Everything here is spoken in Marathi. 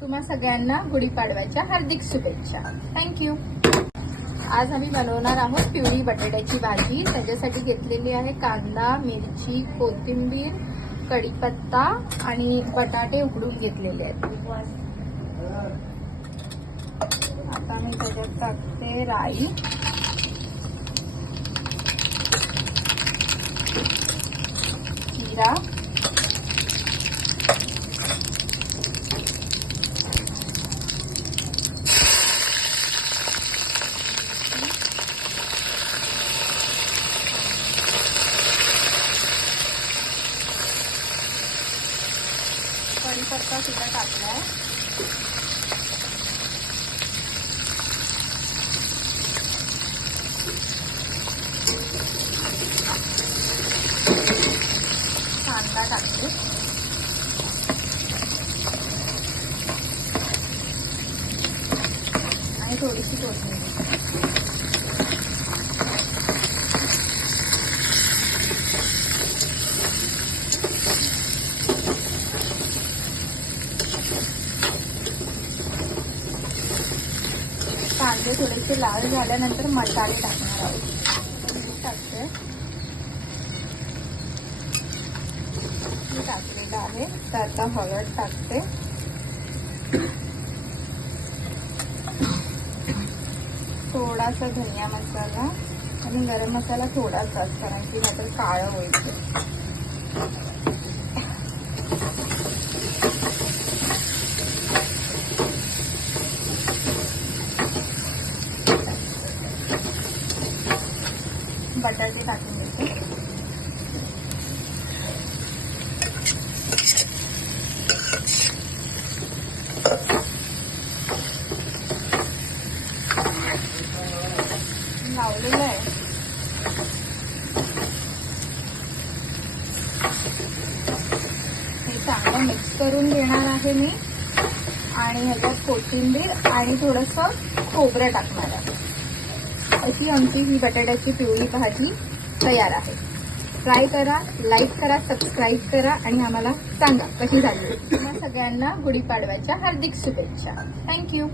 तुम्हा सगळ्यांना गुढीपाडव्याच्या हार्दिक शुभेच्छा. थँक्यू. आज आम्ही बनवणार आहोत पिवळी बटाट्याची भाजी. त्याच्यासाठी घेतलेली आहे कांदा, मिरची, कोथिंबीर, कढीपत्ता आणि बटाटे उकडून घेतलेले आहेत. आता मी त्याच्यात टाकते राई, जिरा, कढीपत्ता सुद्धा टाकलाय. कांदा टाकते. आणि थोडीशी कोथिंबीर. कांदे थोडेसे लाल झाल्यानंतर मसाले टाकणार आहोत. टाकते. टाकलेलं आहे. तर आता हळद टाकते. थोडासा धनिया मसाला आणि गरम मसाला थोडासा, कारण की नंतर काळं होईल. बटाटे टाकून देते. लावलेलं आहे. हे चांगलं मिक्स करून घेणार आहे मी. आणि ह्याच्यात कोथिंबीर आणि थोडंसं खोबरं टाकणार आहे. अशी आमची ही बटाट्याची पिवळी भाजी तयार आहे. ट्राय करा, लाईक करा, सबस्क्राईब करा आणि आम्हाला सांगा कशी झाली. तुम्हा सगळ्यांना गुढीपाडव्याच्या हार्दिक शुभेच्छा. थँक्यू.